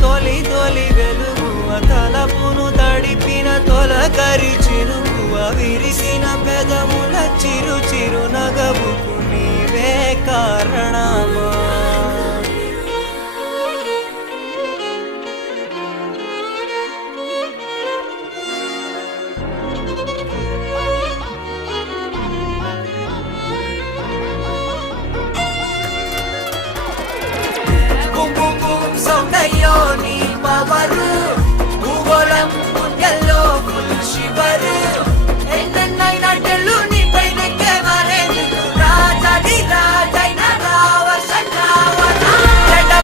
తొలి తొలి వెలుగువ తలపును తడిపిన తొలకరి చిరుకువ విరిసిన పెదముల చిరు చిరు నగవుకు నీవే కారణమా